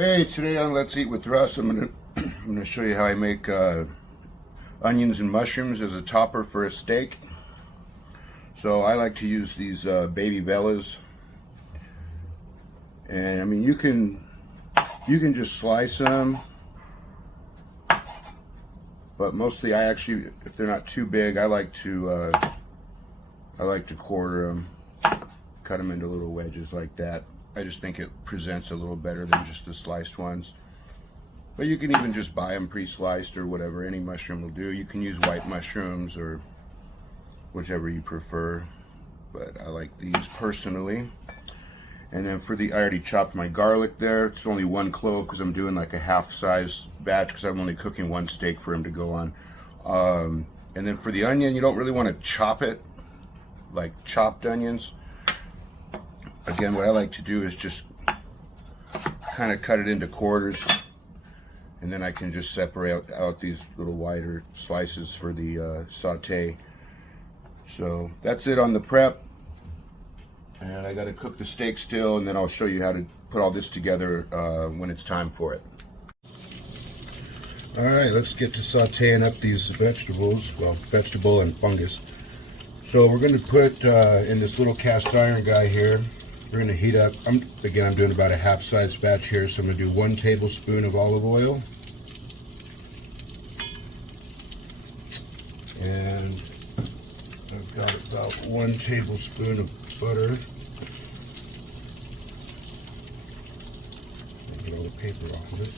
Hey, today on Let's Eat with Russ, I'm gonna show you how I make onions and mushrooms as a topper for a steak. So I like to use these baby Bellas, and I mean you can just slice them, but mostly I actually, if they're not too big, I like to quarter them, cut them into little wedges like that. I just think it presents a little better than just the sliced ones. But you can even just buy them pre-sliced or whatever. Any mushroom will do. You can use white mushrooms or whichever you prefer. But I like these personally. And then for the, I already chopped my garlic there. It's only one clove because I'm doing like a half-size batch because I'm only cooking one steak for him to go on. And then for the onion, you don't really want to chop it like chopped onions. Again, what I like to do is just kind of cut it into quarters, and then I can just separate out these little wider slices for the saute. So that's it on the prep, and I got to cook the steak still, and then I'll show you how to put all this together when it's time for it. All right, let's get to sauteing up these vegetables, well, vegetable and fungus. So we're going to put in this little cast iron guy here. We're going to heat up, I'm doing about a half-size batch here, so I'm going to do 1 tablespoon of olive oil. And I've got about 1 tablespoon of butter. Get all the paper off of it.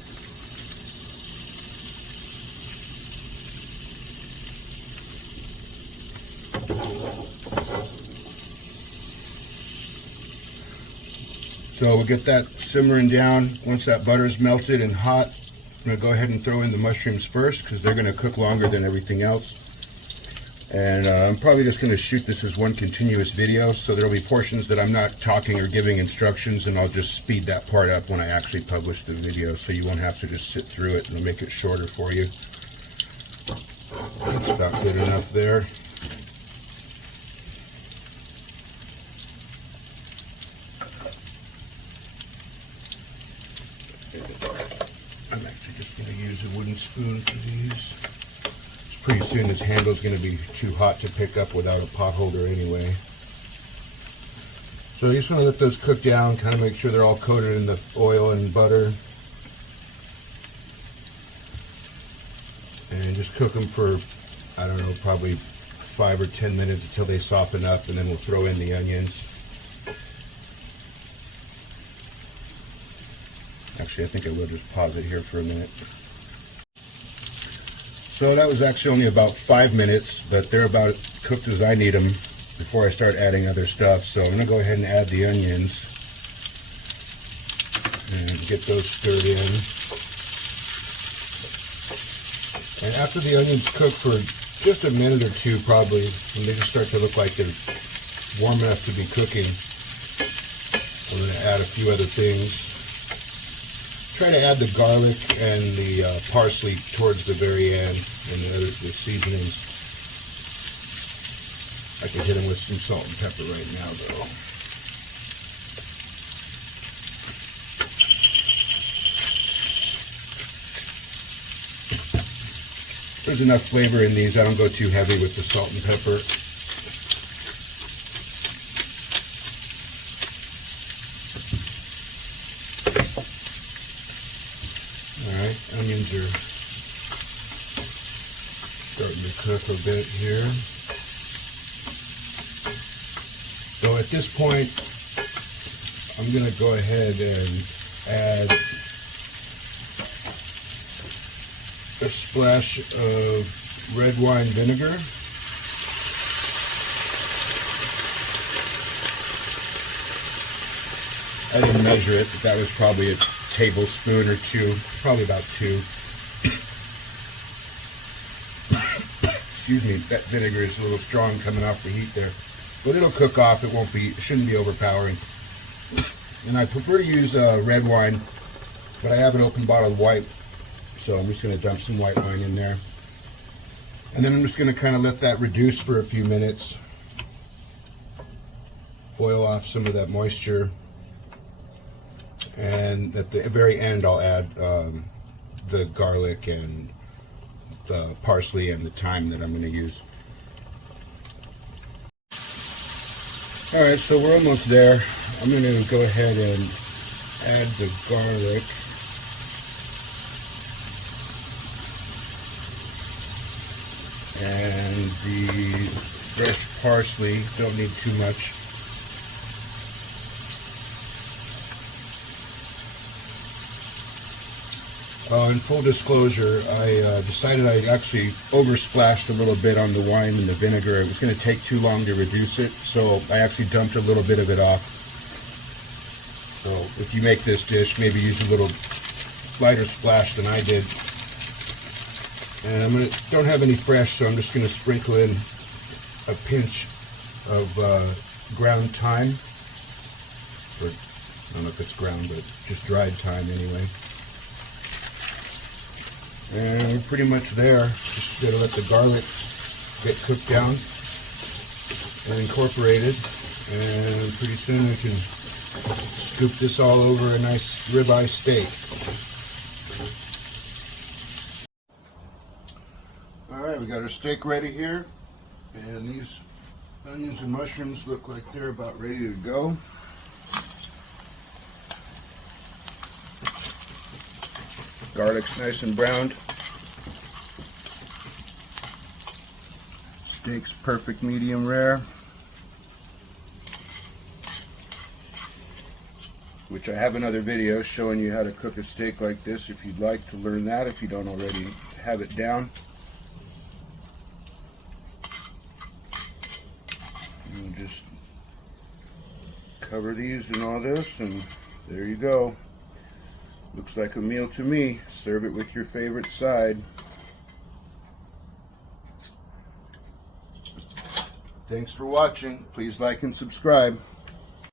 So we'll get that simmering down. Once that butter's melted and hot, I'm going to go ahead and throw in the mushrooms first because they're going to cook longer than everything else. And I'm probably just going to shoot this as one continuous video, so there'll be portions that I'm not talking or giving instructions, and I'll just speed that part up when I actually publish the video, so you won't have to just sit through it, and I'll make it shorter for you. That's about good enough there. I'm actually just going to use a wooden spoon for these. Pretty soon this handle's going to be too hot to pick up without a pot holder anyway. So you just want to let those cook down, kind of make sure they're all coated in the oil and butter. And just cook them for, I don't know, probably 5 or 10 minutes until they soften up, and then we'll throw in the onions. Actually, I think I will just pause it here for a minute. So that was actually only about 5 minutes, but they're about as cooked as I need them before I start adding other stuff. So I'm going to go ahead and add the onions and get those stirred in. And after the onions cook for just a minute or two, probably, when they just start to look like they're warm enough to be cooking, we're going to add a few other things. Try to add the garlic and the parsley towards the very end, and the seasonings. I can hit them with some salt and pepper right now, though. There's enough flavor in these. I don't go too heavy with the salt and pepper. Alright, onions are starting to cook a bit here. So at this point, I'm going to go ahead and add a splash of red wine vinegar. I didn't measure it, but that was probably a tablespoon or two, probably about 2. Excuse me, that vinegar is a little strong coming off the heat there, but it'll cook off. It shouldn't be overpowering. And I prefer to use red wine, but I have an open bottle of white, so I'm just going to dump some white wine in there. And then I'm just going to kind of let that reduce for a few minutes, boil off some of that moisture. And at the very end, I'll add the garlic and the parsley and the thyme that I'm going to use. Alright, so we're almost there. I'm going to go ahead and add the garlic. And the fresh parsley, don't need too much. In full disclosure, I decided I actually oversplashed a little bit on the wine and the vinegar. It was going to take too long to reduce it, so I actually dumped a little bit of it off. So if you make this dish, maybe use a little lighter splash than I did. And don't have any fresh, so I'm just going to sprinkle in a pinch of ground thyme. Or, I don't know if it's ground, but just dried thyme anyway. And we're pretty much there. Just gotta let the garlic get cooked down and incorporated. And pretty soon we can scoop this all over a nice ribeye steak. Alright, we got our steak ready here. And these onions and mushrooms look like they're about ready to go. Garlic's nice and browned. Steak's perfect medium rare. Which I have another video showing you how to cook a steak like this if you'd like to learn that, if you don't already have it down. And just cover these and all this, and there you go. Looks like a meal to me. Serve it with your favorite side. Thanks for watching. Please like and subscribe.